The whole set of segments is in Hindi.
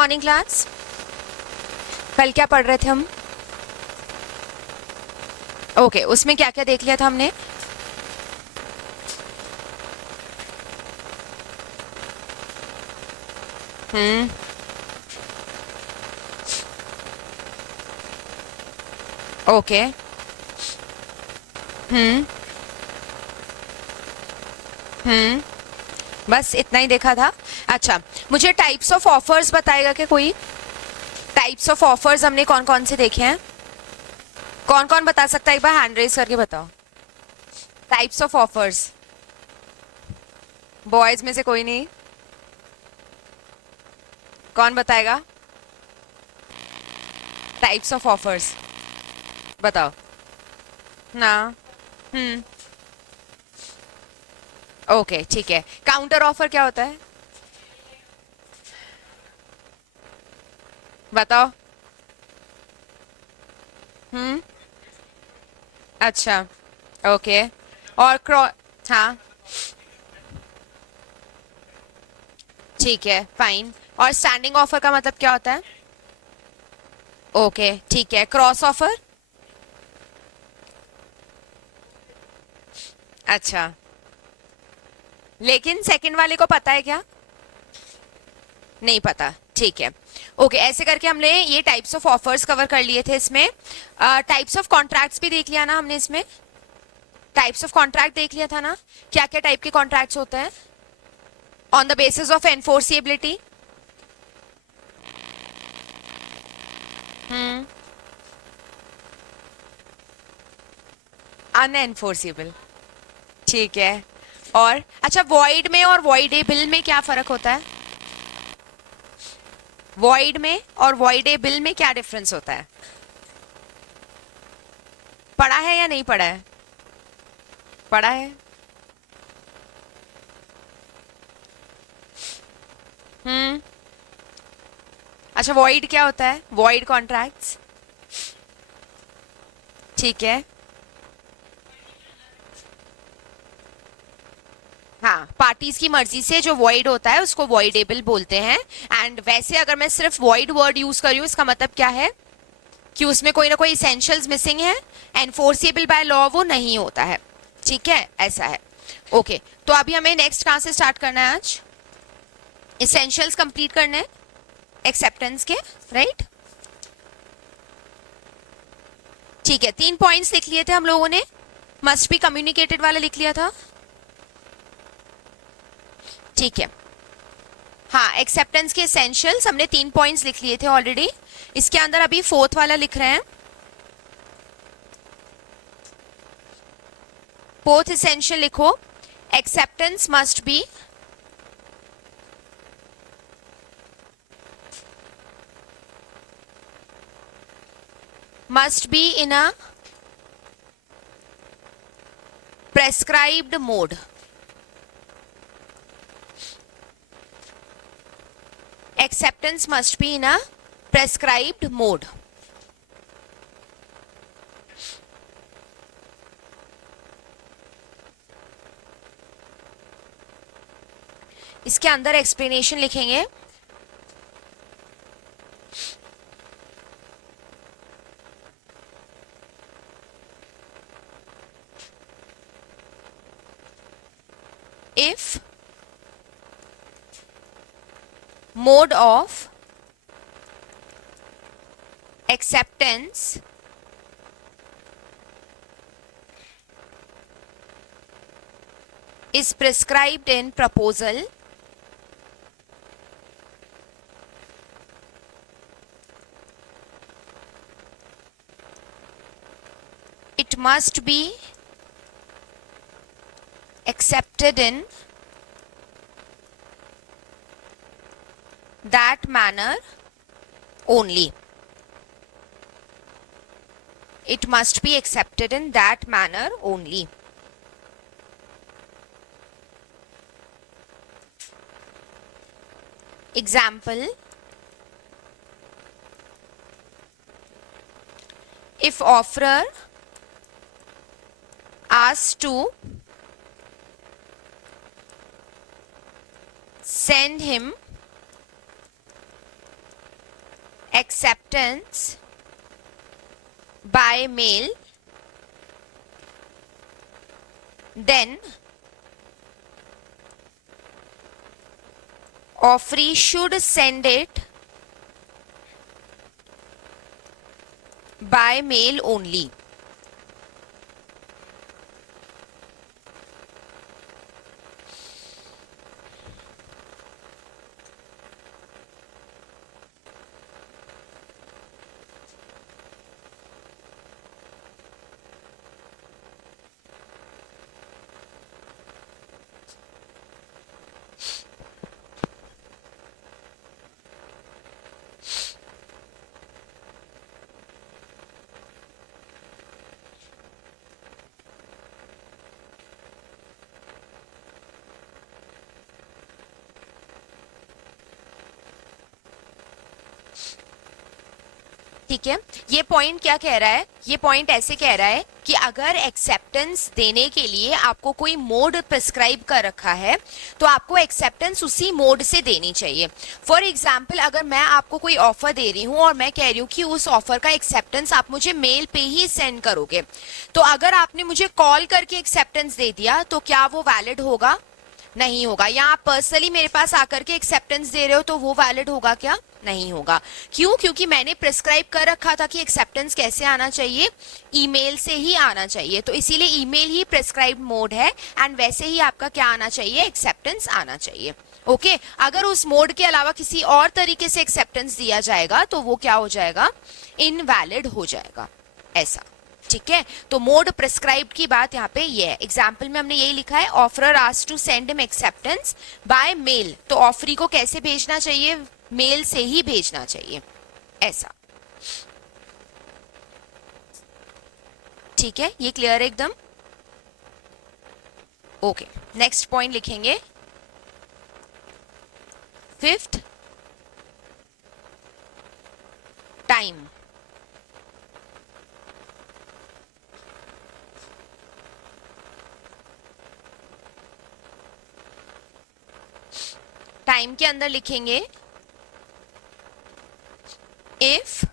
Morning class. कल क्या पढ़ रहे थे हम? ओके, उसमें क्या क्या देख लिया था हमने? हम्म। ओके। हम्म। हम्म। बस इतना ही देखा था। अच्छा, मुझे टाइप्स ऑफ ऑफर्स बताएगा क्या कोई? टाइप्स ऑफ ऑफर्स हमने कौन कौन से देखे हैं? कौन कौन बता सकता है? एक बार हैंड रेज करके बताओ। Types of offers. बॉयज में से कोई नहीं? कौन बताएगा? टाइप्स ऑफ ऑफर्स बताओ ना। हम्म। ओके, ठीक है। काउंटर ऑफर क्या होता है? बताओ। हम्म। अच्छा। ओके। और हाँ, ठीक है, फाइन। और स्टैंडिंग ऑफर का मतलब क्या होता है? ओके, ठीक है। Cross offer? अच्छा, लेकिन सेकंड वाले को पता है क्या? नहीं पता, ठीक है। ओके, ऐसे करके हमने ये टाइप्स ऑफ ऑफर्स कवर कर लिए थे इसमें। टाइप्स ऑफ कॉन्ट्रैक्ट्स भी देख लिया ना हमने इसमें? टाइप्स ऑफ कॉन्ट्रैक्ट देख लिया था ना? क्या क्या टाइप के कॉन्ट्रैक्ट्स होते हैं ऑन द बेसिस ऑफ एनफोर्सिएबिलिटी? हम्म। अनएनफोर्सिबल, ठीक है। और अच्छा, वॉइड में और वॉइडेबल में क्या फर्क होता है? वॉइड में और वॉइडेबल में क्या डिफरेंस होता है? पढ़ा है या नहीं पढ़ा है? पढ़ा है। हम्म। अच्छा, वॉइड क्या होता है? वॉइड कॉन्ट्रैक्ट्स, ठीक है। हाँ, पार्टीज की मर्जी से जो वॉइड होता है उसको वॉइडेबल बोलते हैं। एंड वैसे अगर मैं सिर्फ वॉइड वर्ड यूज करी हूँ, इसका मतलब क्या है कि उसमें कोई ना कोई इसेंशियल्स मिसिंग है, एनफोर्सिएबल बाय लॉ वो नहीं होता है। ठीक है, ऐसा है। ओके, तो अभी हमें नेक्स्ट कहाँ से स्टार्ट करना है आज? इसेंशियल्स कंप्लीट करने हैं एक्सेप्टेंस के, राइट? ठीक है, 3 पॉइंट्स लिख लिए थे हम लोगों ने। मस्ट बी कम्युनिकेटेड वाला लिख लिया था, ठीक है। हाँ, एक्सेप्टेंस के एसेंशियल्स हमने 3 पॉइंट्स लिख लिए थे ऑलरेडी। इसके अंदर अभी फोर्थ वाला लिख रहे हैं। फोर्थ एसेंशियल लिखो, acceptance must be in a prescribed mode. Acceptance must be in a prescribed mode. इसके अंदर एक्सप्लेनेशन लिखेंगे। If mode of acceptance is prescribed in proposal, it must be accepted in that manner only. It must be accepted in that manner only. Example, if offerer asks to send him acceptance by mail, then offeree should send it by mail only. ठीक है, ये पॉइंट क्या कह रहा है? ये पॉइंट ऐसे कह रहा है कि अगर एक्सेप्टेंस देने के लिए आपको कोई मोड प्रिस्क्राइब कर रखा है तो आपको एक्सेप्टेंस उसी मोड से देनी चाहिए. फॉर एग्जाम्पल, अगर मैं आपको कोई ऑफर दे रही हूँ और मैं कह रही हूँ कि उस ऑफर का एक्सेप्टेंस आप मुझे मेल पे ही सेंड करोगे, तो अगर आपने मुझे कॉल करके एक्सेप्टेंस दे दिया तो क्या वो वैलिड होगा? नहीं होगा. या आप पर्सनली मेरे पास आकर के एक्सेप्टेंस दे रहे हो तो वो वैलिड होगा क्या? नहीं होगा. क्यों? क्योंकि मैंने प्रिस्क्राइब कर रखा था कि एक्सेप्टेंस कैसे आना चाहिए, ईमेल से ही आना चाहिए. तो इसीलिए ईमेल ही प्रिस्क्राइब्ड मोड है एंड वैसे ही आपका क्या आना चाहिए? एक्सेप्टेंस आना चाहिए. ओके अगर उस मोड के अलावा किसी और तरीके से एक्सेप्टेंस दिया जाएगा तो वो क्या हो जाएगा? इनवैलिड हो जाएगा. ऐसा. ठीक है, तो मोड प्रिस्क्राइब्ड की बात यहाँ पे ये है. एग्जाम्पल में हमने यही लिखा है, offeror asked to send him acceptance by mail. तो ऑफरी को कैसे भेजना चाहिए? मेल से ही भेजना चाहिए. ऐसा. ठीक है, ये क्लियर है एकदम? ओके, नेक्स्ट पॉइंट लिखेंगे. Fifth, time. टाइम के अंदर लिखेंगे if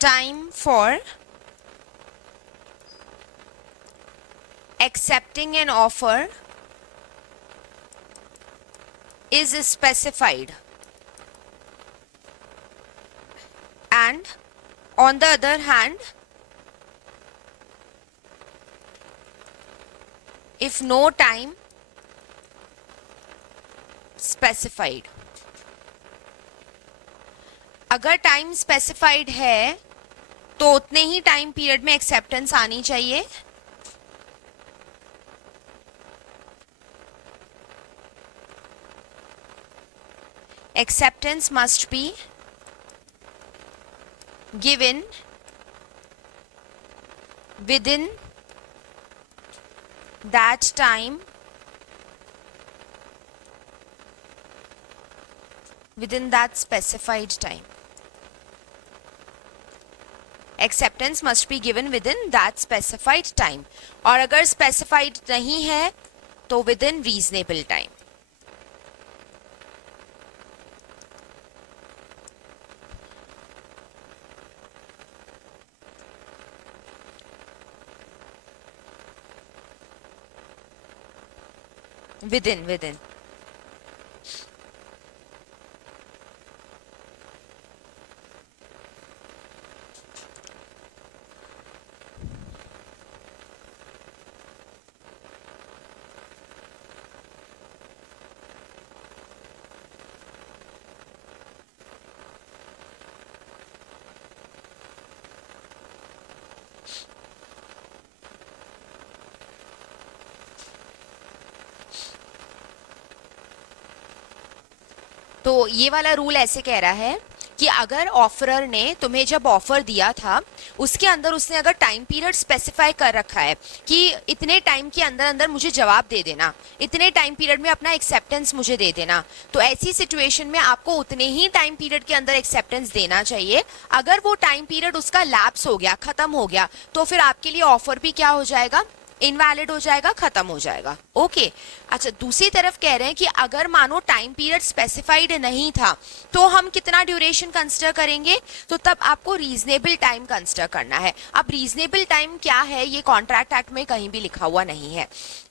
time for accepting an offer is specified and on the other hand if no time specified. अगर टाइम स्पेसिफाइड है तो उतने ही टाइम पीरियड में एक्सेप्टेंस आनी चाहिए. Acceptance must be given within that time, within that specified time. Acceptance must be given within that specified time. और अगर specified नहीं है तो within reasonable time. within. तो ये वाला रूल ऐसे कह रहा है कि अगर ऑफरर ने तुम्हें जब ऑफर दिया था उसके अंदर उसने अगर टाइम पीरियड स्पेसिफाई कर रखा है कि इतने टाइम के अंदर अंदर मुझे जवाब दे देना, इतने टाइम पीरियड में अपना एक्सेप्टेंस मुझे दे देना, तो ऐसी सिचुएशन में आपको उतने ही टाइम पीरियड के अंदर एक्सेप्टेंस देना चाहिए. अगर वो टाइम पीरियड उसका लैप्स हो गया, खत्म हो गया, तो फिर आपके लिए ऑफर भी क्या हो जाएगा? इनवैलिड हो जाएगा, खत्म हो जाएगा। ओके अच्छा, दूसरी तरफ कह रहे हैं कि अगर मानो टाइम पीरियड स्पेसिफाइड नहीं था तो हम कितना ड्यूरेशन कंसिडर करेंगे, तो तब आपको रीजनेबल टाइम कंसिडर करना है। अब रीजनेबल टाइम क्या है ये कॉन्ट्रैक्ट एक्ट में कहीं भी लिखा हुआ नहीं है।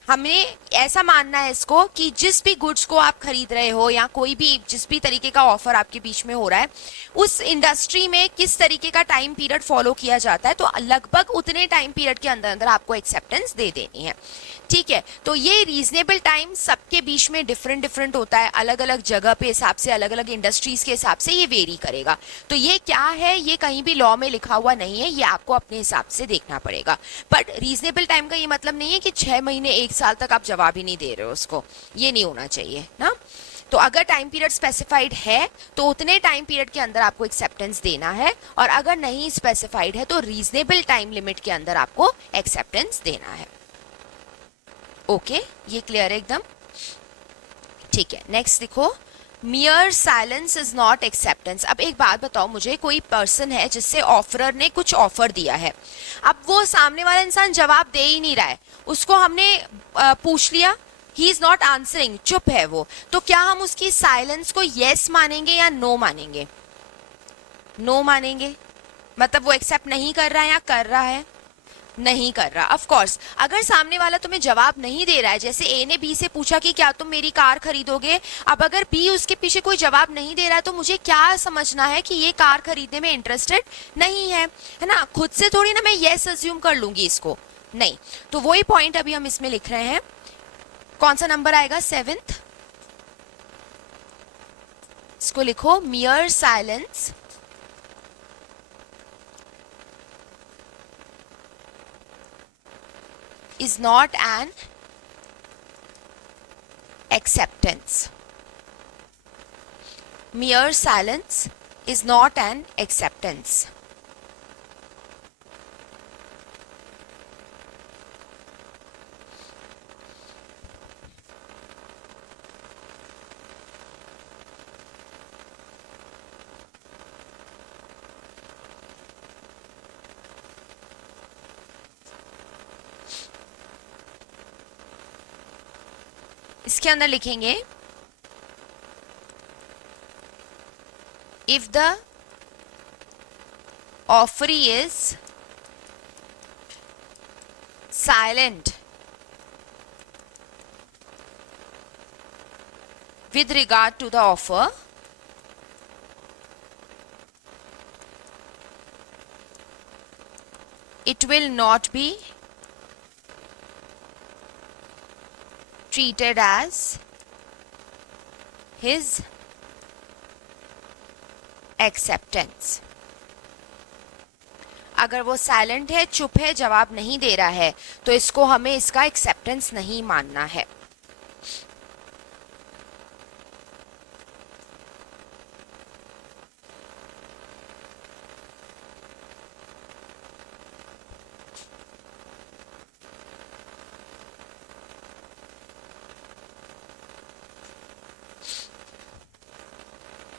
हमें ऐसा मानना है इसको कि जिस भी गुड्स को आप खरीद रहे हो या कोई भी जिस भी तरीके का ऑफर आपके बीच में हो रहा है, उस इंडस्ट्री में किस तरीके का टाइम पीरियड फॉलो किया जाता है, तो लगभग उतने टाइम पीरियड के अंदर अंदर आपको एक्सेप्टेंस दे देनी है। ठीक है, तो ये रीजनेबल टाइम सबके बीच में डिफरेंट डिफरेंट होता है, अलग अलग जगह पे हिसाब से, अलग अलग इंडस्ट्रीज के हिसाब से ये वेरी करेगा। तो ये क्या है, ये कहीं भी लॉ में लिखा हुआ नहीं है, ये आपको अपने हिसाब से देखना पड़ेगा। बट रीजनेबल टाइम का ये मतलब नहीं है कि 6 महीने 1 साल तक आप जवाब ही नहीं दे रहे हो उसको, ये नहीं होना चाहिए ना। तो अगर टाइम पीरियड स्पेसिफाइड है तो उतने टाइम पीरियड के अंदर आपको एक्सेप्टेंस देना है, और अगर नहीं स्पेसिफाइड है तो रीजनेबल टाइम लिमिट के अंदर आपको एक्सेप्टेंस देना है। ओके ये क्लियर है एकदम? ठीक है, नेक्स्ट देखो, मियर साइलेंस इज नॉट एक्सेप्टेंस। अब एक बात बताओ मुझे, कोई पर्सन है जिससे ऑफरर ने कुछ ऑफर दिया है, अब वो सामने वाला इंसान जवाब दे ही नहीं रहा है, उसको हमने पूछ लिया, ही इज नॉट आंसरिंग, चुप है वो, तो क्या हम उसकी साइलेंस को यस मानेंगे या नो मानेंगे? नो मानेंगे, मतलब वो एक्सेप्ट नहीं कर रहा है या कर रहा है? नहीं कर रहा। ऑफ कोर्स अगर सामने वाला तुम्हें जवाब नहीं दे रहा है, जैसे ए ने बी से पूछा कि क्या तुम मेरी कार खरीदोगे, अब अगर बी उसके पीछे कोई जवाब नहीं दे रहा है तो मुझे क्या समझना है कि ये कार खरीदने में इंटरेस्टेड नहीं है, है ना। खुद से थोड़ी ना मैं यस अज्यूम कर लूंगी इसको, नहीं। तो वही पॉइंट अभी हम इसमें लिख रहे हैं। कौन सा नंबर आएगा? 7th। इसको लिखो, मियर silence is not an acceptance. Mere silence is not an acceptance. इसके अंदर लिखेंगे, if the offeree is silent with regard to the offer, it will not be treated as his acceptance. अगर वो साइलेंट है, चुप है, जवाब नहीं दे रहा है, तो इसको हमें इसका एक्सेप्टेंस नहीं मानना है।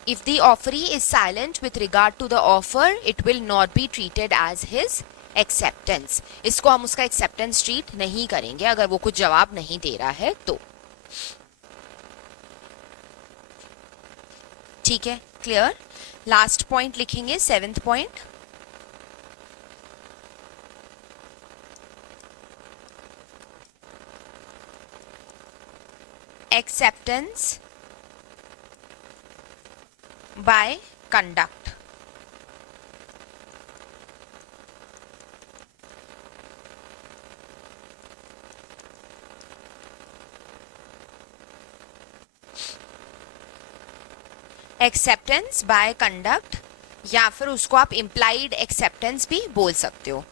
If the offeree is silent with regard to the offer, it will not be treated as his acceptance. इसको हम उसका acceptance treat नहीं करेंगे अगर वो कुछ जवाब नहीं दे रहा है तो। ठीक है, क्लियर? लास्ट पॉइंट लिखेंगे, 7th point. Acceptance by conduct. Acceptance by conduct, या फिर उसको आप इम्प्लाइड एक्सेप्टेंस भी बोल सकते हो।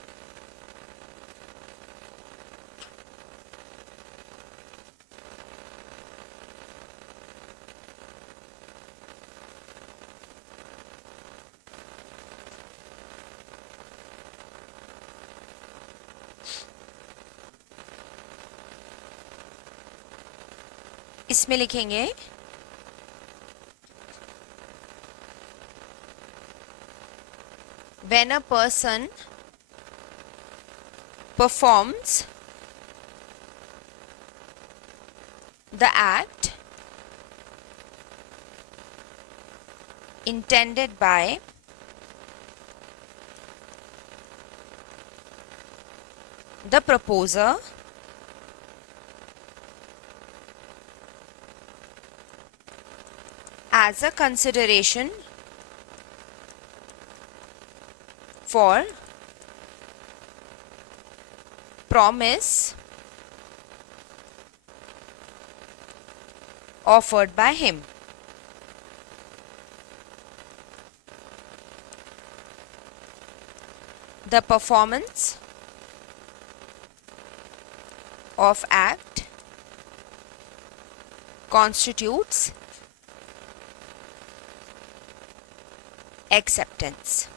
इसमें लिखेंगे, when a person performs the act intended by the proposer as a consideration for promise offered by him. The performance of act constitutes acceptance.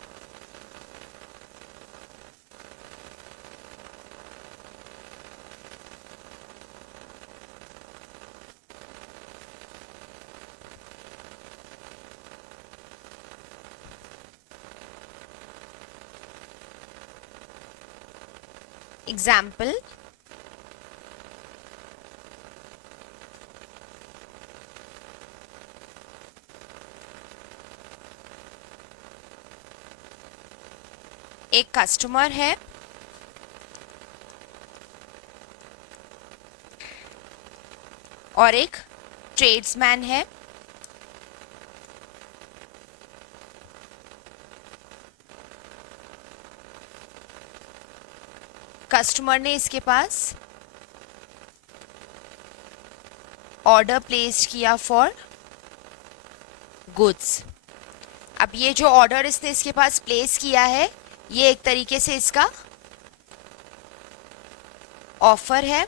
Example, एक कस्टमर है और एक ट्रेड्समैन है। कस्टमर ने इसके पास ऑर्डर प्लेस किया फॉर गुड्स। अब ये जो ऑर्डर इसने इसके पास प्लेस किया है ये एक तरीके से इसका ऑफर है,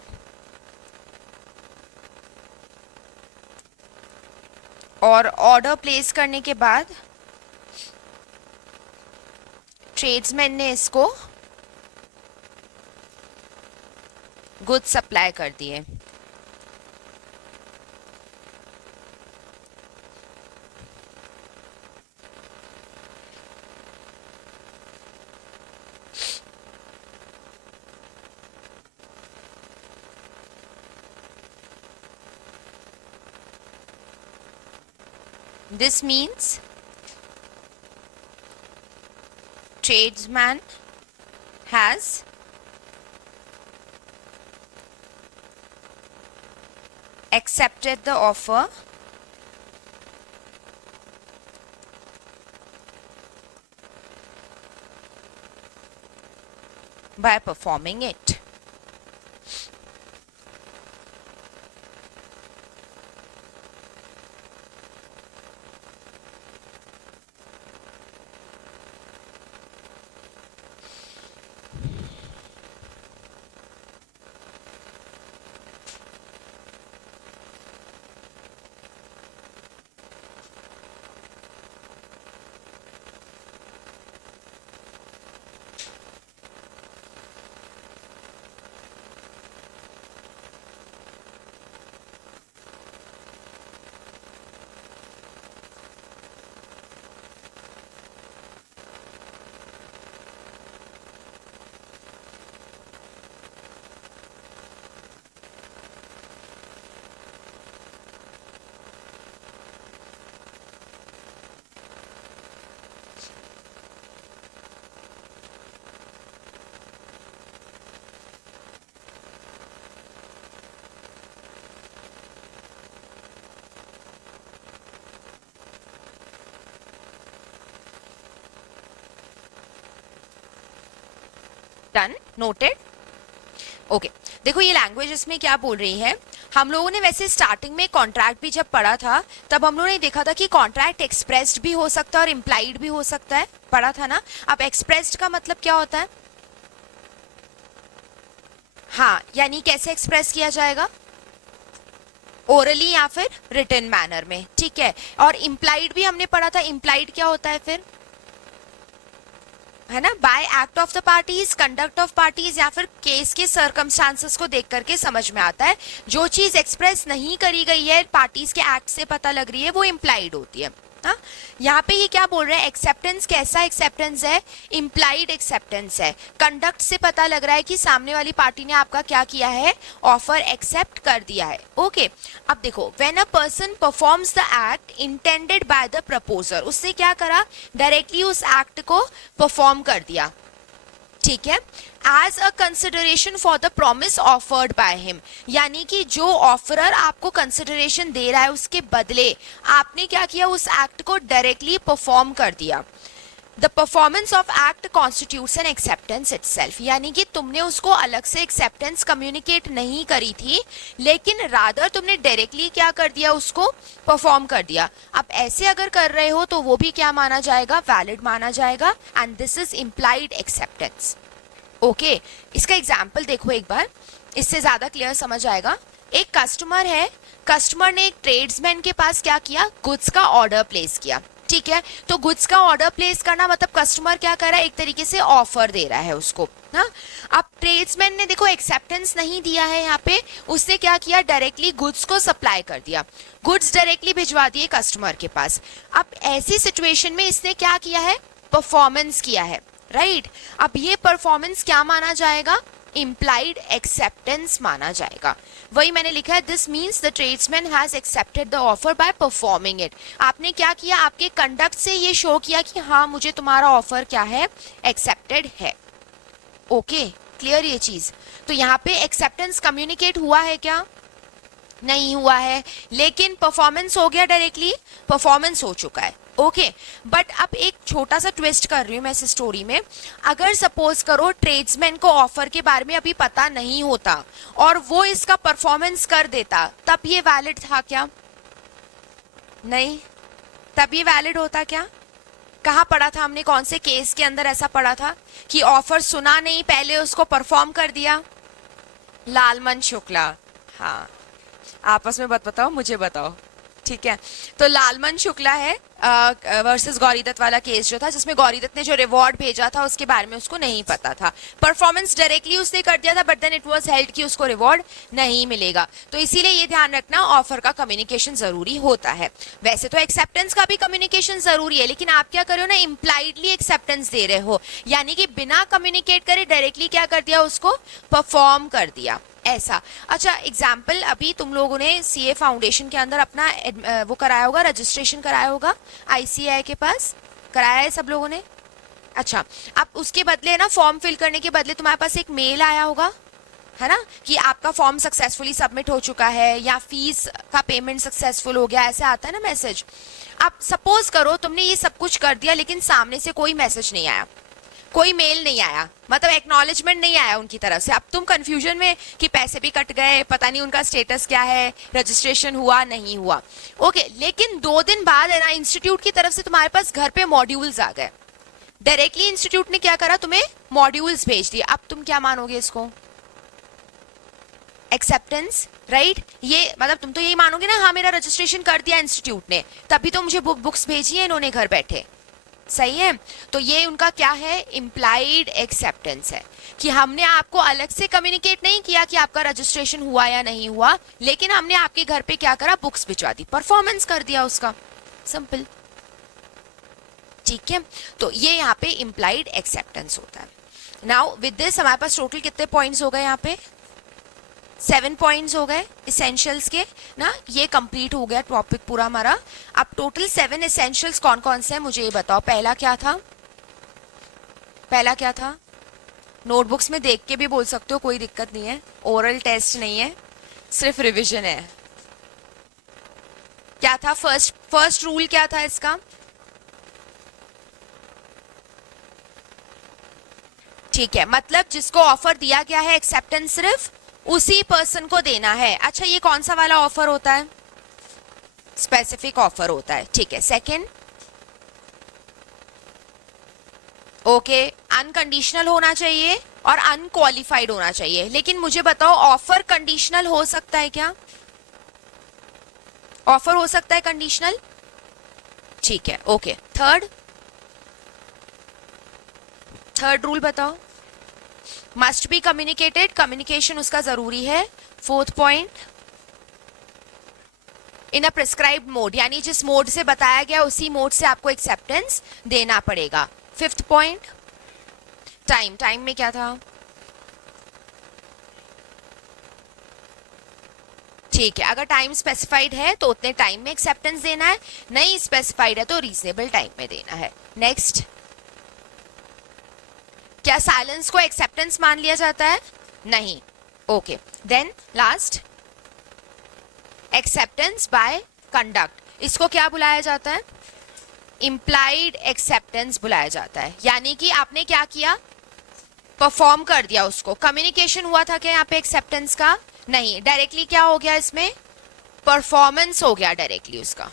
और ऑर्डर प्लेस करने के बाद ट्रेड्समैन ने इसको गुड्स सप्लाई कर दिए। This means tradesman has accepted the offer by performing it. Done, noted. Okay, देखो ये लैंग्वेज इसमें क्या बोल रही है। हम लोगों ने वैसे स्टार्टिंग में कॉन्ट्रैक्ट भी जब पढ़ा था तब हम लोगों ने देखा था कि कॉन्ट्रैक्ट एक्सप्रेस्ड भी हो सकता है और इम्प्लाइड भी हो सकता है, पढ़ा था ना। अब एक्सप्रेस्ड का मतलब क्या होता है? हाँ, यानी कैसे एक्सप्रेस किया जाएगा? ओरली या फिर रिटन मैनर में, ठीक है। और इम्प्लाइड भी हमने पढ़ा था, इम्प्लाइड क्या होता है फिर, है ना, bye act of the parties, conduct of parties, या फिर केस के सर्कमस्टांसेस को देख करके समझ में आता है। जो चीज एक्सप्रेस नहीं करी गई है, पार्टीज के एक्ट से पता लग रही है, वो इम्प्लाइड होती है हाँ, यहाँ पे ये क्या बोल रहे हैं, एक्सेप्टेंस कैसा एक्सेप्टेंस है, इम्प्लाइड एक्सेप्टेंस है। कंडक्ट से पता लग रहा है कि सामने वाली पार्टी ने आपका क्या किया है, ऑफर एक्सेप्ट कर दिया है। ओके, अब देखो, when a person performs the act intended by the proposer, उससे क्या करा, डायरेक्टली उस एक्ट को परफॉर्म कर दिया, ठीक है, as a consideration for the promise offered by him, यानी कि जो ऑफरर आपको कंसिडरेशन दे रहा है उसके बदले आपने क्या किया, उस एक्ट को डायरेक्टली परफॉर्म कर दिया। The performance of act constitutes N acceptance itself, यानी कि तुमने उसको अलग से एक्सेप्टेंस कम्युनिकेट नहीं करी थी, लेकिन रादर तुमने डायरेक्टली क्या कर दिया, उसको परफॉर्म कर दिया। अब ऐसे अगर कर रहे हो तो वो भी क्या माना जाएगा, वैलिड माना जाएगा, and this is implied acceptance. Okay, इसका एग्जाम्पल देखो एक बार, इससे ज्यादा क्लियर समझ आएगा। एक कस्टमर है, कस्टमर ने एक ट्रेड्समैन के पास क्या किया, गुड्स का ऑर्डर प्लेस किया, ठीक है। तो गुड्स का ऑर्डर प्लेस करना मतलब कस्टमर क्या कर रहा है, एक तरीके से ऑफर दे रहा है उसको, हाँ। अब ट्रेड्समैन ने देखो एक्सेप्टेंस नहीं दिया है यहाँ पे, उसने क्या किया, डायरेक्टली गुड्स को सप्लाई कर दिया, गुड्स डायरेक्टली भिजवा दिए कस्टमर के पास। अब ऐसी सिचुएशन में इसने क्या किया है, परफॉर्मेंस किया है, राइट। अब ये परफॉर्मेंस क्या माना जाएगा, इम्प्लाइड एक्सेप्टेंस माना जाएगा। वही मैंने लिखा है, this means the tradesman has accepted the offer by performing it. आपने क्या किया, आपके कंडक्ट से ये शो किया कि हाँ मुझे तुम्हारा ऑफर क्या है, एक्सेप्टेड है। ओके, क्लियर ये चीज। तो यहाँ पे एक्सेप्टेंस कम्युनिकेट हुआ है क्या, नहीं हुआ है, लेकिन परफॉर्मेंस हो गया, डायरेक्टली परफॉर्मेंस हो चुका है। ओके, बट अब एक छोटा सा ट्विस्ट कर रही हूँ मैं इस स्टोरी में। अगर सपोज करो ट्रेड्समैन को ऑफर के बारे में अभी पता नहीं होता और वो इसका परफॉर्मेंस कर देता, तब ये वैलिड था क्या, नहीं, तब ये वैलिड होता क्या। कहाँ पढ़ा था हमने, कौन से केस के अंदर ऐसा पढ़ा था कि ऑफर सुना नहीं, पहले उसको परफॉर्म कर दिया, लालमन शुक्ला। हाँ, आपस में मत बताओ, मुझे बताओ, ठीक है। तो लालमन शुक्ला है वर्सेस गौरीदत्त वाला केस जो था, जिसमें गौरीदत्त ने जो रिवॉर्ड भेजा था उसके बारे में उसको नहीं पता था, परफॉर्मेंस डायरेक्टली उसने कर दिया था, but then it was held कि उसको रिवॉर्ड नहीं मिलेगा। तो इसीलिए ये ध्यान रखना, ऑफर का कम्युनिकेशन जरूरी होता है। वैसे तो एक्सेप्टेंस का भी कम्युनिकेशन जरूरी है, लेकिन आप क्या कर रहे हो ना, इम्प्लाइडली एक्सेप्टेंस दे रहे हो, यानी कि बिना कम्युनिकेट करे डायरेक्टली क्या कर दिया, उसको परफॉर्म कर दिया, ऐसा। अच्छा, एग्जाम्पल, अभी तुम लोगों ने सीए फाउंडेशन के अंदर अपना वो कराया होगा, रजिस्ट्रेशन कराया होगा आईसीएआई के पास, कराया है सब लोगों ने। अच्छा, अब उसके बदले ना, फॉर्म फिल करने के बदले तुम्हारे पास एक मेल आया होगा, है ना, कि आपका फॉर्म सक्सेसफुली सबमिट हो चुका है या फीस का पेमेंट सक्सेसफुल हो गया, ऐसे आता है ना मैसेज। अब सपोज करो तुमने ये सब कुछ कर दिया, लेकिन सामने से कोई मैसेज नहीं आया, कोई मेल नहीं आया, मतलब एक्नॉलेजमेंट नहीं आया उनकी तरफ से। अब तुम कंफ्यूजन में कि पैसे भी कट गए, पता नहीं उनका स्टेटस क्या है, रजिस्ट्रेशन हुआ नहीं हुआ। ओके, लेकिन 2 दिन बाद है ना, इंस्टीट्यूट की तरफ से तुम्हारे पास घर पे मॉड्यूल्स आ गए, डायरेक्टली इंस्टीट्यूट ने क्या करा, तुम्हें मॉड्यूल्स भेज दिए। अब तुम क्या मानोगे इसको, एक्सेप्टेंस, राइट। ये मतलब तुम तो यही मानोगे ना, हाँ मेरा रजिस्ट्रेशन कर दिया इंस्टीट्यूट ने, तभी तो मुझे बुक्स भेजी है इन्होंने घर बैठे, सही है। तो ये उनका क्या है, इम्प्लाइड एक्सेप्टेंस है, कि हमने आपको अलग से कम्युनिकेट नहीं किया कि आपका रजिस्ट्रेशन हुआ या नहीं हुआ, लेकिन हमने आपके घर पे क्या करा, बुक्स भिजवा दी, परफॉर्मेंस कर दिया उसका, सिंपल, ठीक है। तो ये यहाँ पे इम्प्लाइड एक्सेप्टेंस होता है। नाउ विद दिस हमारे पास टोटल कितने पॉइंट्स हो गए, यहाँ पे 7 पॉइंट्स हो गए इसेंशियल्स के ना, ये कंप्लीट हो गया टॉपिक पूरा हमारा। अब टोटल 7 इसेंशियल्स कौन कौन से हैं मुझे ये बताओ। पहला क्या था, पहला क्या था, नोटबुक्स में देख के भी बोल सकते हो, कोई दिक्कत नहीं है, ओरल टेस्ट नहीं है, सिर्फ रिवीजन है। क्या था फर्स्ट रूल, क्या था इसका, ठीक है, मतलब जिसको ऑफर दिया गया है एक्सेप्टेंस सिर्फ उसी पर्सन को देना है। अच्छा, ये कौन सा वाला ऑफर होता है, स्पेसिफिक ऑफर होता है, ठीक है। सेकंड, ओके, अनकंडीशनल होना चाहिए और अनक्वालिफाइड होना चाहिए। लेकिन मुझे बताओ, ऑफर कंडीशनल हो सकता है क्या, ऑफर हो सकता है कंडीशनल, ठीक है, ओके। थर्ड रूल बताओ, मस्ट बी कम्युनिकेटेड, कम्युनिकेशन उसका जरूरी है। 4th पॉइंट, इन अ प्रिस्क्राइब्ड मोड, यानी जिस मोड से बताया गया उसी मोड से आपको एक्सेप्टेंस देना पड़ेगा. फिफ्थ पॉइंट, टाइम में क्या था? ठीक है, अगर टाइम स्पेसिफाइड है तो उतने टाइम में एक्सेप्टेंस देना है, नहीं स्पेसिफाइड है तो रीजनेबल टाइम में देना है. नेक्स्ट, क्या साइलेंस को एक्सेप्टेंस मान लिया जाता है? नहीं. Okay, then last, acceptance by conduct, इसको क्या बुलाया जाता है? इम्प्लाइड एक्सेप्टेंस बुलाया जाता है. यानी कि आपने क्या किया? परफॉर्म कर दिया उसको. कम्युनिकेशन हुआ था क्या यहाँ पे एक्सेप्टेंस का? नहीं. डायरेक्टली क्या हो गया इसमें? परफॉर्मेंस हो गया डायरेक्टली उसका.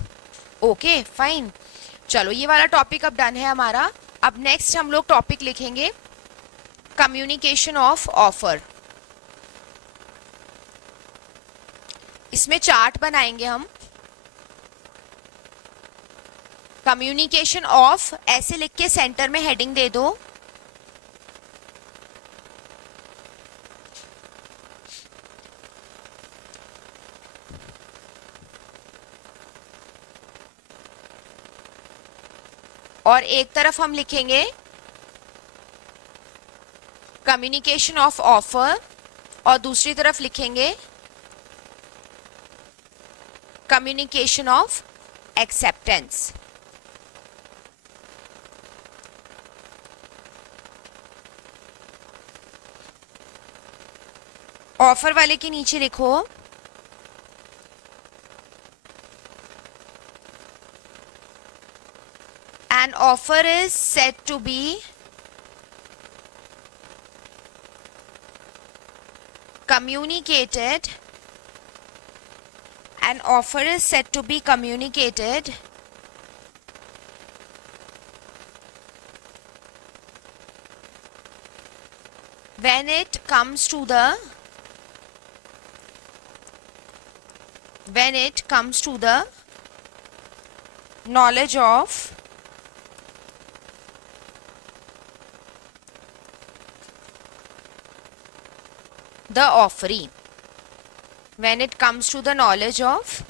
ओके फाइन, चलो ये वाला टॉपिक अब डन है हमारा. अब नेक्स्ट हम लोग टॉपिक लिखेंगे कम्युनिकेशन ऑफ ऑफर. इसमें चार्ट बनाएंगे हम. कम्युनिकेशन ऑफ ऐसे लिख के सेंटर में हेडिंग दे दो. और एक तरफ हम लिखेंगे कम्युनिकेशन ऑफ ऑफर और दूसरी तरफ लिखेंगे कम्युनिकेशन ऑफ एक्सेप्टेंस. ऑफर वाले के नीचे लिखो an offer is said to be communicated. An offer is said to be communicated when it comes to the knowledge of the offeree. When it comes to the knowledge of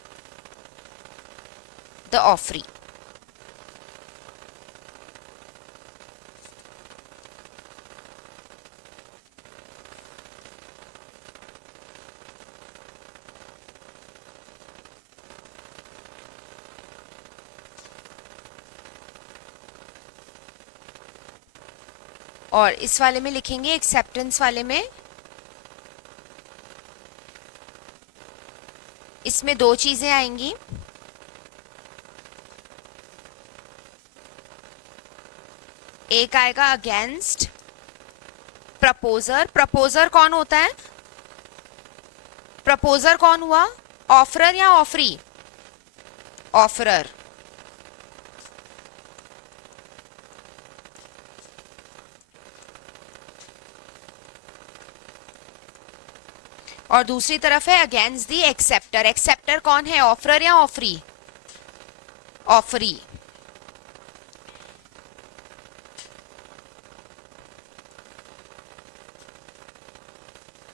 the offeree. और इस वाले में लिखेंगे एक्सेप्टेंस वाले में, इसमें दो चीजें आएंगी. एक आएगा अगेंस्ट प्रपोजर. प्रपोजर कौन होता है? प्रपोजर कौन हुआ? ऑफरर या ऑफरी? ऑफरर. और दूसरी तरफ है अगेंस्ट दी एक्सेप्टर. एक्सेप्टर कौन है? ऑफरर या ऑफरी? ऑफरी.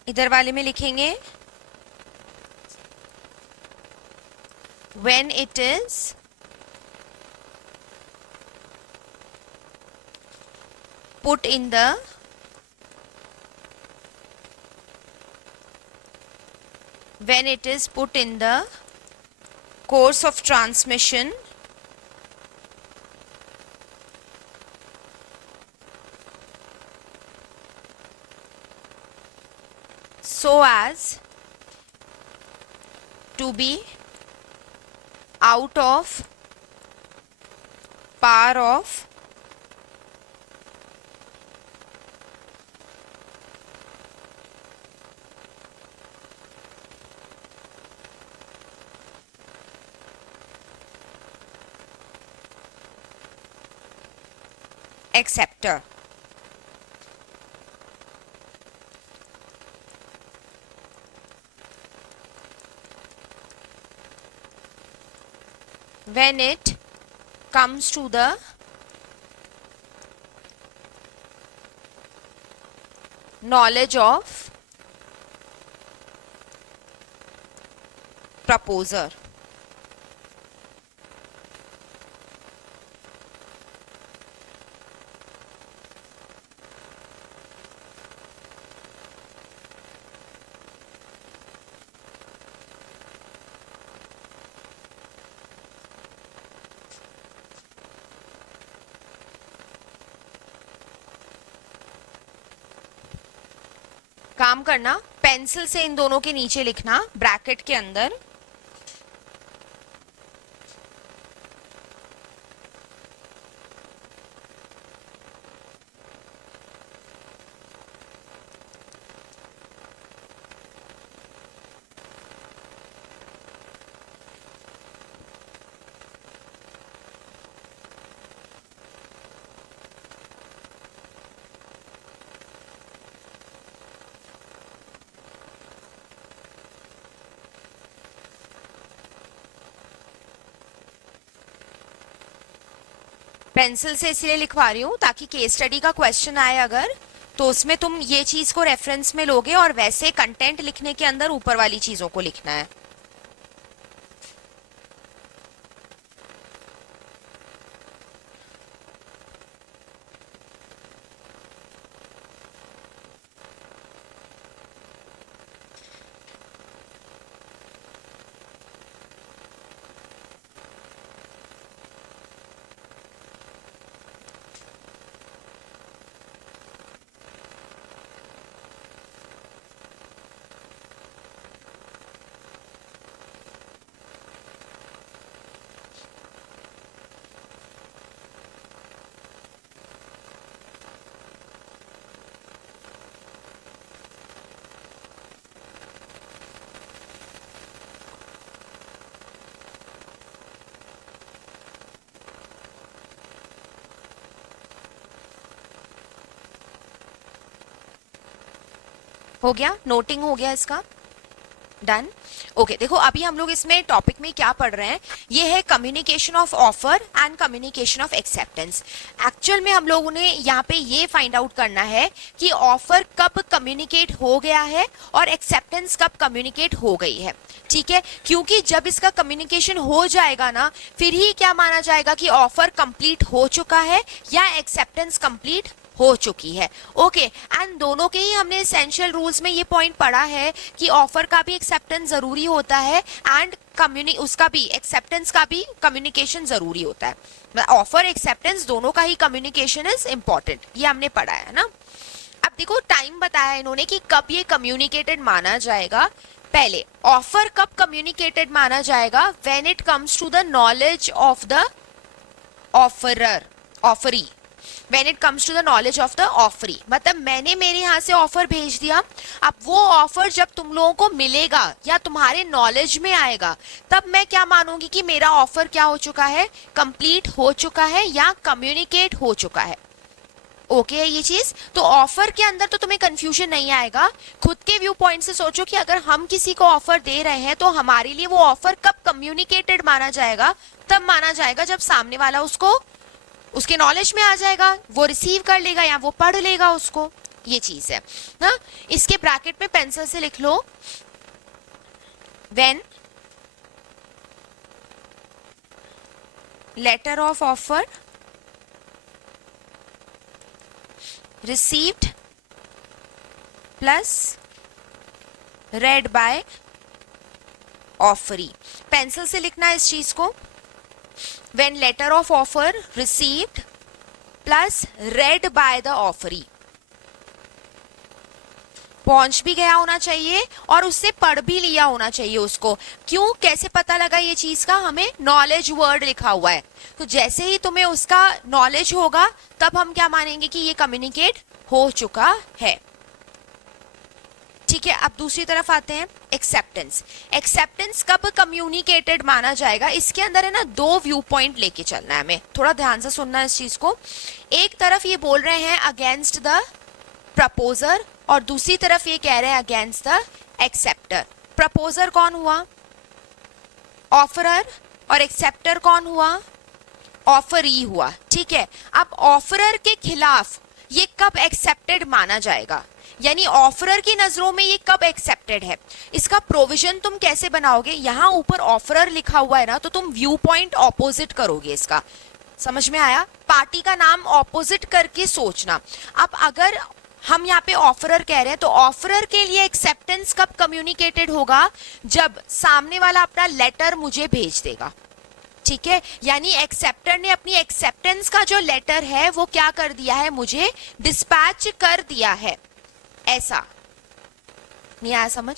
इधर वाले में लिखेंगे when it is put in the course of transmission so as to be out of power of acceptor. When it comes to the knowledge of proposer. काम करना, पेंसिल से इन दोनों के नीचे लिखना ब्रैकेट के अंदर, पेंसिल से इसलिए लिखवा रही हूँ ताकि केस स्टडी का क्वेश्चन आए अगर, तो उसमें तुम ये चीज को रेफरेंस में लोगे और वैसे कंटेंट लिखने के अंदर ऊपर वाली चीजों को लिखना है। हो गया, नोटिंग हो गया इसका, डन। ओके, देखो अभी हम लोग इसमें टॉपिक में क्या पढ़ रहे हैं, ये है communication of offer and communication of acceptance. Actual में हम लोगों ने यहाँ पे ये फाइंड आउट करना है कि ऑफर कब कम्युनिकेट हो गया है और एक्सेप्टेंस कब कम्युनिकेट हो गई है, ठीक है। क्योंकि जब इसका कम्युनिकेशन हो जाएगा ना, फिर ही क्या माना जाएगा कि ऑफर कंप्लीट हो चुका है या एक्सेप्टेंस कंप्लीट हो चुकी है। ओके, एंड दोनों के ही हमने एसेंशियल रूल्स में ये पॉइंट पढ़ा है कि ऑफर का भी एक्सेप्टेंस जरूरी होता है एंड उसका भी एक्सेप्टेंस का भी कम्युनिकेशन जरूरी होता है। ऑफर एक्सेप्टेंस दोनों का ही कम्युनिकेशन इज इंपॉर्टेंट, ये हमने पढ़ा है ना। अब देखो टाइम बताया इन्होंने कि कब ये कम्युनिकेटेड माना जाएगा। पहले ऑफर कब कम्युनिकेटेड माना जाएगा, when it comes to the knowledge of the offeror, offeree, When it comes to the knowledge of the offeree, मतलब मैंने मेरे यहाँ से ऑफर भेज दिया, अब वो ऑफर जब तुम लोगों को मिलेगा या तुम्हारे नॉलेज में आएगा, तब मैं क्या मानूंगी कि मेरा ऑफर क्या हो चुका है, कंप्लीट हो चुका है या कम्युनिकेट हो चुका है। ओके है ये चीज। तो ऑफर के अंदर तो तुम्हें कंफ्यूजन नहीं आएगा। खुद के व्यू पॉइंट से सोचो कि अगर हम किसी को ऑफर दे रहे हैं तो हमारे लिए वो ऑफर कब कम्युनिकेटेड माना जाएगा, तब माना जाएगा जब सामने वाला उसको उसके नॉलेज में आ जाएगा, वो रिसीव कर लेगा या वो पढ़ लेगा उसको, ये चीज है ना। इसके ब्रैकेट में पेंसिल से लिख लो, when letter of offer received plus read by offeree. Pencil से लिखना है इस चीज को, when letter of offer received plus read by the offeree। पहुंच भी गया होना चाहिए और उससे पढ़ भी लिया होना चाहिए उसको। क्यों, कैसे पता लगा ये चीज का, हमें नॉलेज वर्ड लिखा हुआ है, तो जैसे ही तुम्हें उसका नॉलेज होगा तब हम क्या मानेंगे कि ये कम्युनिकेट हो चुका है। ठीक है, अब दूसरी तरफ आते हैं, एक्सेप्टेंस। एक्सेप्टेंस कब कम्युनिकेटेड माना जाएगा, इसके अंदर है ना दो व्यू पॉइंट लेके चलना है, हमें थोड़ा ध्यान से सुनना है इस चीज को। एक तरफ ये बोल रहे हैं अगेंस्ट द प्रपोजर और दूसरी तरफ ये कह रहे हैं अगेंस्ट द एक्सेप्टर। प्रपोजर कौन हुआ, ऑफरर, और एक्सेप्टर कौन हुआ, ऑफरी हुआ। ठीक है, अब ऑफरर के खिलाफ ये कब एक्सेप्टेड माना जाएगा, यानी ऑफरर की नजरों में ये कब एक्सेप्टेड है, इसका प्रोविजन तुम कैसे बनाओगे। यहां ऊपर ऑफरर लिखा हुआ है ना, तो तुम व्यू पॉइंट ऑपोजिट करोगे इसका, समझ में आया, पार्टी का नाम ऑपोजिट करके सोचना। अब अगर हम यहाँ पे ऑफरर कह रहे हैं तो ऑफरर के लिए एक्सेप्टेंस कब कम्युनिकेटेड होगा, जब सामने वाला अपना लेटर मुझे भेज देगा। ठीक है, यानी एक्सेप्टर ने अपनी एक्सेप्टेंस का जो लेटर है वो क्या कर दिया है, मुझे डिस्पैच कर दिया है, ऐसा। नहीं आया समझ?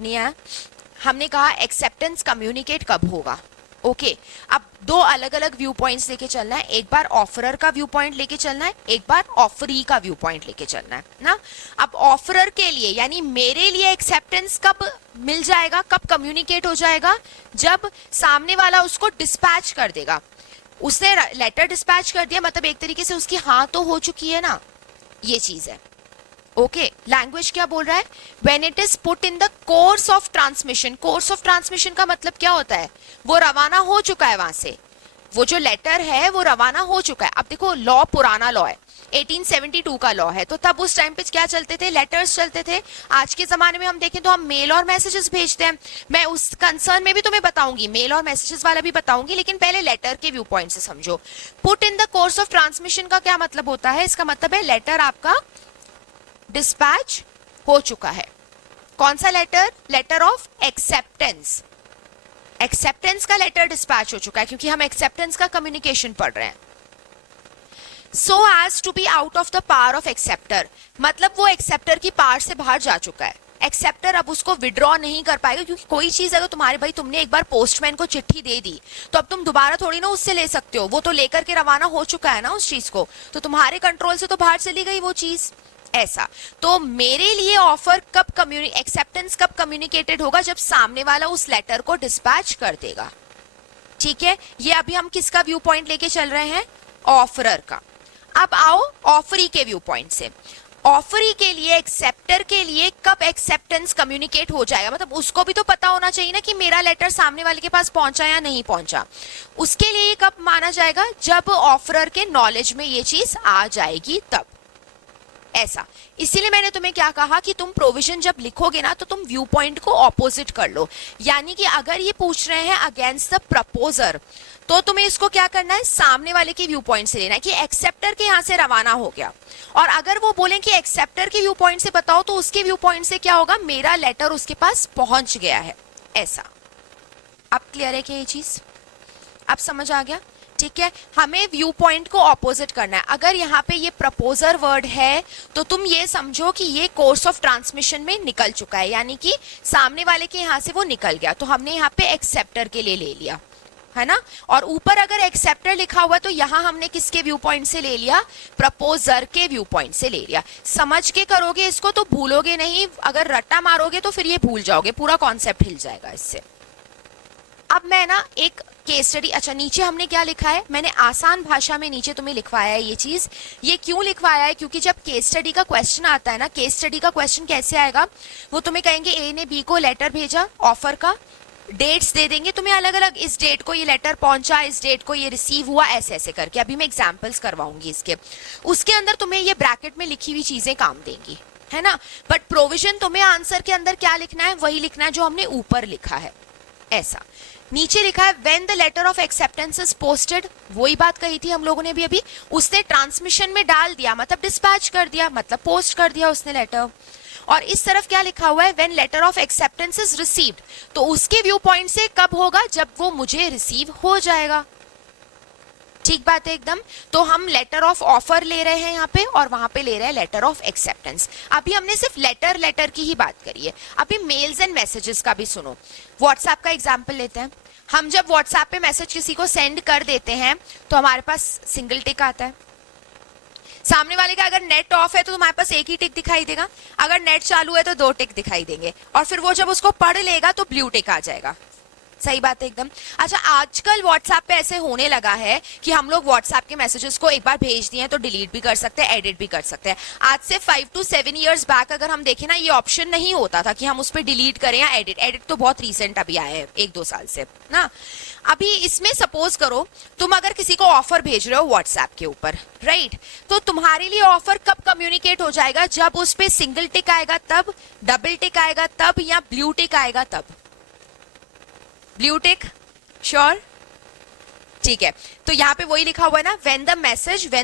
नहीं आया? हमने कहा एक्सेप्टेंस कम्युनिकेट कब होगा। ओके अब दो अलग अलग व्यू पॉइंट्स लेके चलना है, एक बार ऑफरर का व्यू पॉइंट लेके चलना है, एक बार ऑफरी का व्यू पॉइंट लेके चलना है ना। अब ऑफरर के लिए यानी मेरे लिए एक्सेप्टेंस कब मिल जाएगा, कब कम्युनिकेट हो जाएगा, जब सामने वाला उसको डिस्पैच कर देगा। उसने लेटर डिस्पैच कर दिया मतलब एक तरीके से उसकी हाँ तो हो चुकी है ना, ये चीज है। ओके लैंग्वेज क्या बोल रहा है, when it is put in the course of transmission. Course of transmission का मतलब क्या होता है, वो रवाना हो चुका है वहां से, वो जो लेटर है वो रवाना हो चुका है। अब देखो लॉ पुराना लॉ है, 1872 का लॉ है, तो तब उस टाइम पे क्या चलते थे, लेटर्स चलते थे। आज के जमाने में हम देखें तो हम मेल और मैसेजेस भेजते हैं। मैं उस कंसर्न में भी तुम्हें बताऊंगी, मेल और मैसेजेस वाला भी बताऊंगी, लेकिन पहले लेटर के व्यू पॉइंट से समझो। Put in the course of transmission का क्या मतलब होता है, इसका मतलब है लेटर आपका डिस्पैच हो चुका है। कौन सा letter, letter of acceptance. Acceptance का लेटर डिस्पैच हो चुका है क्योंकि हम एक्सेप्टेंस का कम्युनिकेशन पढ़ रहे हैं। So as to be out of the power of acceptor, मतलब वो एक्सेप्टर की पावर से बाहर जा चुका है। एक्सेप्टर अब उसको विड्रॉ नहीं कर पाएगा, क्योंकि कोई चीज अगर तुम्हारे भाई तुमने एक बार पोस्टमैन को चिट्ठी दे दी तो अब तुम दोबारा थोड़ी ना उससे ले सकते हो, वो तो लेकर के रवाना हो चुका है ना उस चीज को, तो तुम्हारे कंट्रोल से तो बाहर चली गई वो चीज। ऐसा तो मेरे लिए ऑफर कब एक्सेप्टेंस कब कम्युनिकेटेड होगा, जब सामने वाला उस लेटर को डिस्पैच कर देगा। ठीक है, ये अभी हम किसका व्यू पॉइंट लेके चल रहे हैं, ऑफरर का। अब आओ ऑफरी के व्यू पॉइंट से। ऑफरी के लिए, एक्सेप्टर के लिए कब एक्सेप्टेंस कम्युनिकेट हो जाएगा, मतलब उसको भी तो पता होना चाहिए ना कि मेरा लेटर सामने वाले के पास पहुंचा या नहीं पहुंचा। उसके लिए कब माना जाएगा, जब ऑफरर के नॉलेज में ये चीज आ जाएगी तब। ऐसा इसीलिए मैंने तुम्हें क्या कहा कि तुम प्रोविजन जब लिखोगे ना तो तुम व्यू पॉइंट को ऑपोजिट कर लो। यानी कि अगर ये पूछ रहे हैं अगेंस्ट द प्रपोजर, तो तुम्हें इसको क्या करना है, सामने वाले के व्यू पॉइंट से लेना है कि एक्सेप्टर के यहां से रवाना हो गया। और अगर वो बोले कि एक्सेप्टर के व्यू पॉइंट से बताओ, तो उसके व्यू पॉइंट से क्या होगा, मेरा लेटर उसके पास पहुंच गया है। ऐसा अब क्लियर है कि ये चीज अब समझ आ गया? ठीक है, हमें व्यू पॉइंट को ऑपोजिट करना है। अगर यहाँ पे ये प्रपोजर वर्ड है तो तुम ये समझो कि ये कोर्स ऑफ ट्रांसमिशन में निकल चुका है, यानी कि सामने वाले के यहाँ से वो निकल गया, तो हमने यहाँ पे एक्सेप्टर के लिए ले लिया है ना। और ऊपर अगर एक्सेप्टर लिखा हुआ तो यहाँ हमने किसके व्यू पॉइंट से ले लिया, प्रपोजर के व्यू पॉइंट से ले लिया। समझ के करोगे इसको तो भूलोगे नहीं, अगर रट्टा मारोगे तो फिर ये भूल जाओगे, पूरा कॉन्सेप्ट हिल जाएगा इससे। अब मैं ना एक केस स्टडी, अच्छा नीचे हमने क्या लिखा है, मैंने आसान भाषा में नीचे तुम्हें लिखवाया है ये चीज। ये क्यों लिखवाया है, क्योंकि जब केस स्टडी का क्वेश्चन आता है ना, केस स्टडी का क्वेश्चन कैसे आएगा, वो तुम्हें कहेंगे ए ने बी को लेटर भेजा ऑफर का, डेट्स दे देंगे तुम्हें अलग अलग, इस डेट को ये लेटर पहुंचा, इस डेट को ये रिसीव हुआ, ऐसे ऐसे करके। अभी मैं एग्जाम्पल्स करवाऊंगी इसके, उसके अंदर तुम्हें ये ब्रैकेट में लिखी हुई चीजें काम देंगी, है ना। बट प्रोविजन तुम्हें आंसर के अंदर क्या लिखना है, वही लिखना है जो हमने ऊपर लिखा है। ऐसा नीचे लिखा है when the letter of acceptance is posted, वही बात कही थी हम लोगों ने भी अभी, उसने ट्रांसमिशन में डाल दिया मतलब डिस्पैच कर दिया, मतलब पोस्ट कर दिया उसने लेटर। और इस तरफ क्या लिखा हुआ है, when letter of acceptance is received, तो उसके व्यू पॉइंट से कब होगा, जब वो मुझे रिसीव हो जाएगा। ठीक बात है एकदम। तो हम लेटर ऑफ ऑफर ले रहे हैं यहाँ पे, और वहां पे ले रहे हैं लेटर ऑफ एक्सेप्टेंस। अभी हमने सिर्फ लेटर की ही बात करी है, अभी मेल्स एंड मैसेजेस का भी सुनो। व्हाट्सएप का एग्जाम्पल लेते हैं। हम जब व्हाट्सएप पे मैसेज किसी को सेंड कर देते हैं तो हमारे पास सिंगल टिक आता है। सामने वाले का अगर नेट ऑफ है तो तुम्हारे पास एक ही टिक दिखाई देगा, अगर नेट चालू है तो 2 टिक दिखाई देंगे, और फिर वो जब उसको पढ़ लेगा तो ब्लू टिक आ जाएगा। सही बात है एकदम। अच्छा आजकल व्हाट्सएप पे ऐसे होने लगा है कि हम लोग व्हाट्सएप के मैसेजेस को एक बार भेज दिए तो डिलीट भी कर सकते हैं, एडिट भी कर सकते हैं। आज से 5 to 7 years बैक अगर हम देखें ना, ये ऑप्शन नहीं होता था कि हम उस पर डिलीट करें या एडिट तो बहुत रिसेंट अभी आया है 1-2 साल से ना। अभी इसमें सपोज करो तुम अगर किसी को ऑफर भेज रहे हो व्हाट्सएप के ऊपर, राइट, तो तुम्हारे लिए ऑफर कब कम्युनिकेट हो जाएगा, जब उस पर सिंगल टिक आएगा तब, डबल टिक आएगा तब, या ब्लू टिक आएगा तब। ब्लू टिक श्योर, ठीक है। तो यहाँ पे वही लिखा हुआ है ना, when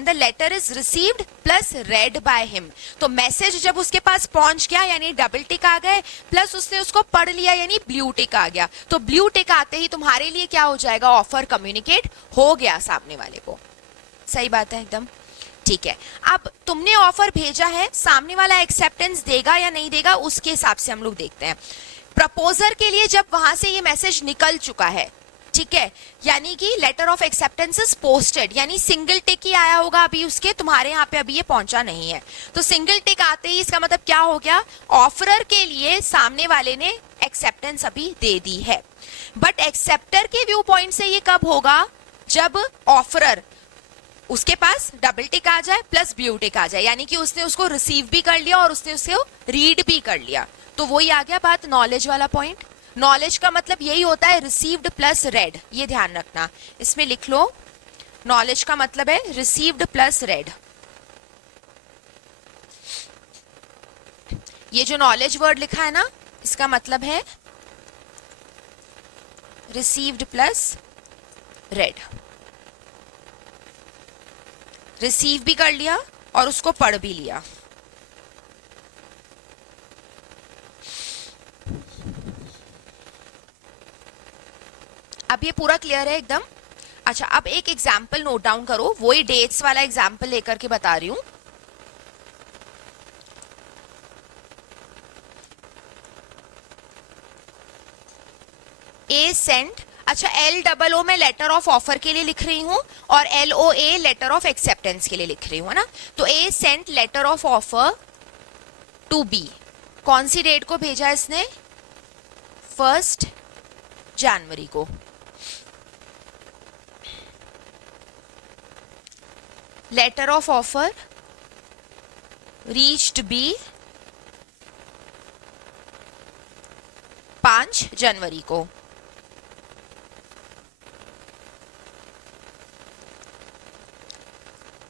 the letter is received plus read by him, तो मैसेज जब उसके पास पहुंच गया यानी डबल टिक आ गए, प्लस उसने उसको पढ़ लिया यानी ब्लू टिक आ गया। तो ब्लू टिक आते ही तुम्हारे लिए क्या हो जाएगा, ऑफर कम्युनिकेट हो गया सामने वाले को। सही बात है एकदम। ठीक है, अब तुमने ऑफर भेजा है, सामने वाला एक्सेप्टेंस देगा या नहीं देगा उसके हिसाब से हम लोग देखते हैं। प्रपोजर के लिए जब वहां से ये मैसेज निकल चुका है, ठीक है, यानी कि letter of acceptance is posted, यानी सिंगल टिक ही आया होगा अभी उसके, तुम्हारे यहाँ पे अभी ये पहुंचा नहीं है, तो सिंगल टिक आते ही इसका मतलब क्या हो गया, ऑफरर के लिए सामने वाले ने एक्सेप्टेंस अभी दे दी है। बट एक्सेप्टर के व्यू पॉइंट से ये कब होगा, जब ऑफरर उसके पास डबल टिक आ जाए प्लस ब्लू टिक आ जाए, यानी कि उसने उसको रिसीव भी कर लिया और उसने उसको रीड भी कर लिया, तो वही आ गया बात नॉलेज वाला पॉइंट। नॉलेज का मतलब यही होता है रिसीव्ड प्लस रेड, ये ध्यान रखना, इसमें लिख लो, नॉलेज का मतलब है रिसीव्ड प्लस रेड। ये जो नॉलेज वर्ड लिखा है ना, इसका मतलब है रिसीव्ड प्लस रेड, रिसीव भी कर लिया और उसको पढ़ भी लिया। अब ये पूरा क्लियर है एकदम। अच्छा, अब एक एग्जाम्पल नोट डाउन करो, वही डेट्स वाला एग्जाम्पल लेकर के बता रही हूं। ए सेंट, अच्छा LOO मैं लेटर ऑफ ऑफर के लिए लिख रही हूं और LOA लेटर ऑफ एक्सेप्टेंस के लिए लिख रही हूं, है ना। तो A sent letter of offer to B, कौन सी डेट को भेजा इसने, 1 जनवरी को। Letter of offer reached B 5 जनवरी को।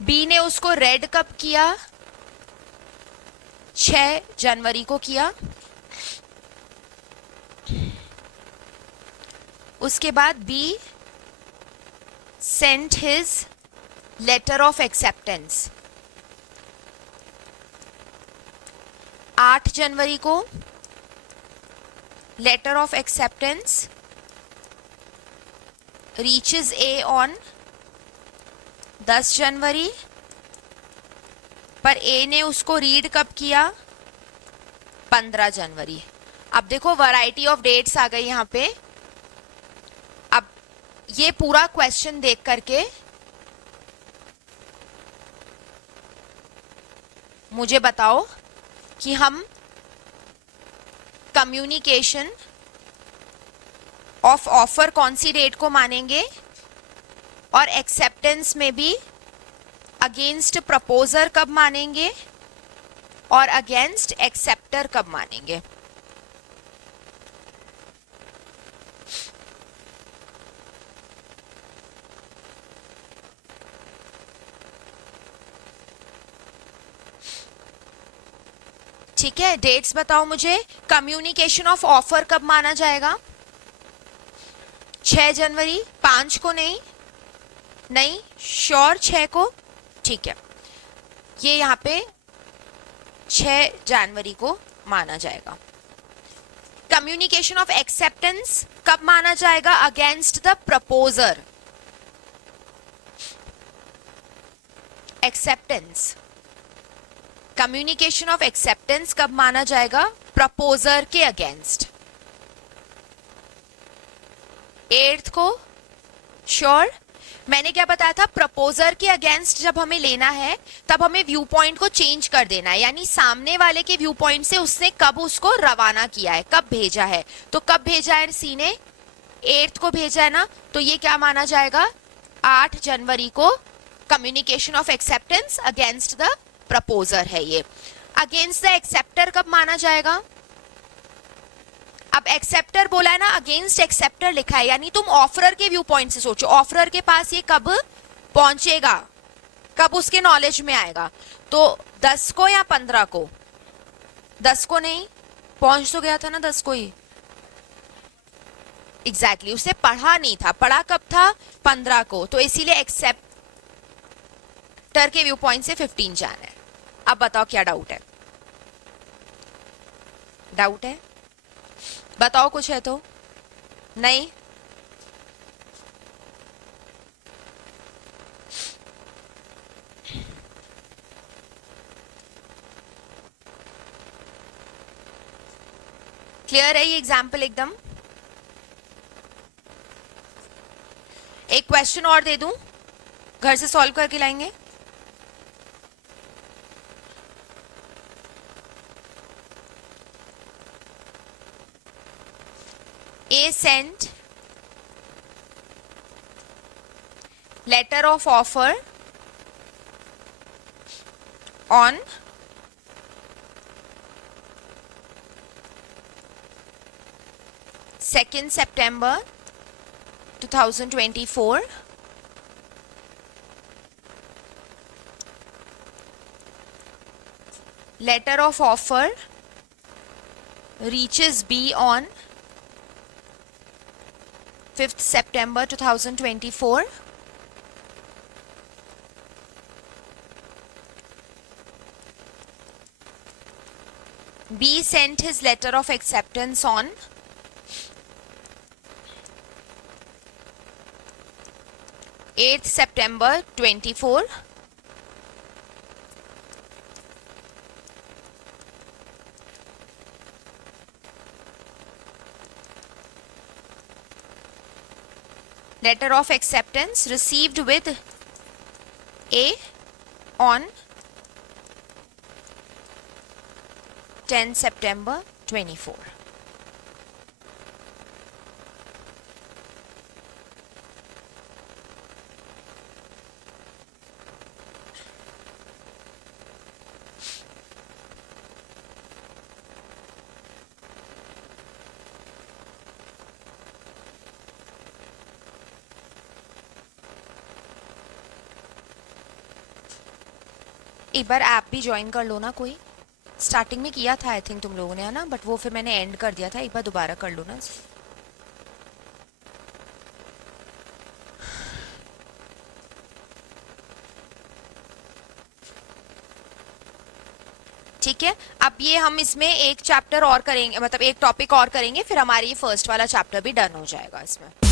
बी ने उसको रेड कब किया, 6 जनवरी को किया। उसके बाद B sent his letter of acceptance 8 जनवरी को। Letter of acceptance reaches A on 10 January, पर ए ने उसको रीड कब किया, 15 जनवरी। अब देखो वैरायटी ऑफ डेट्स आ गई यहाँ पे। अब ये पूरा क्वेश्चन देख करके मुझे बताओ कि हम कम्युनिकेशन ऑफ ऑफर कौन सी डेट को मानेंगे और एक्सेप्टेंस में भी अगेंस्ट प्रपोजर कब मानेंगे और अगेंस्ट एक्सेप्टर कब मानेंगे। ठीक है, डेट्स बताओ मुझे। कम्युनिकेशन ऑफ ऑफर कब माना जाएगा, 6 जनवरी, 5 को नहीं, नहीं श्योर 6 को, ठीक है, ये यहाँ पे 6 जनवरी को माना जाएगा। कम्युनिकेशन ऑफ एक्सेप्टेंस कब माना जाएगा, against the proposer. Acceptance, communication of acceptance कब माना जाएगा, प्रपोजर के अगेंस्ट। 8 को श्योर। मैंने क्या बताया था, प्रपोजर के अगेंस्ट जब हमें लेना है तब हमें व्यू पॉइंट को चेंज कर देना है, यानी सामने वाले के व्यू पॉइंट से उसने कब उसको रवाना किया है, कब भेजा है। तो कब भेजा है सी ने, 8 को भेजा है ना, तो ये क्या माना जाएगा, 8 जनवरी को communication of acceptance against the proposer है ये। अगेंस्ट द एक्सेप्टर कब माना जाएगा, अब एक्सेप्टर बोला है ना, अगेंस्ट एक्सेप्टर लिखा है, यानी तुम ऑफरर के व्यू पॉइंट से सोचो, ऑफरर के पास ये कब पहुंचेगा, कब उसके नॉलेज में आएगा। तो 10 को या 15 को, 10 को नहीं, पहुंच तो गया था ना 10 को ही, एग्जैक्टली उसे पढ़ा नहीं था, पढ़ा कब था, 15 को, तो इसीलिए एक्सेप्टर के व्यू पॉइंट से 15 जाना है। अब बताओ क्या डाउट है, डाउट है, बताओ कुछ है तो, नहीं, क्लियर है ये एग्जाम्पल एकदम? एक क्वेश्चन और दे दूं, घर से सॉल्व करके लाएंगे। A sent letter of offer on 2nd September 2024. Letter of offer reaches B on 5th September 2024. B sent his letter of acceptance on 8th September 24. Letter of acceptance received with A on 10 September 24. एक बार ऐप भी ज्वाइन कर लो ना, कोई स्टार्टिंग में किया था आई थिंक तुम लोगों ने, है ना, बट वो फिर मैंने एंड कर दिया था, एक बार दोबारा कर लो ना। ठीक है, अब ये हम इसमें एक चैप्टर और करेंगे, मतलब एक टॉपिक और करेंगे, फिर हमारी ये फर्स्ट वाला चैप्टर भी डन हो जाएगा इसमें।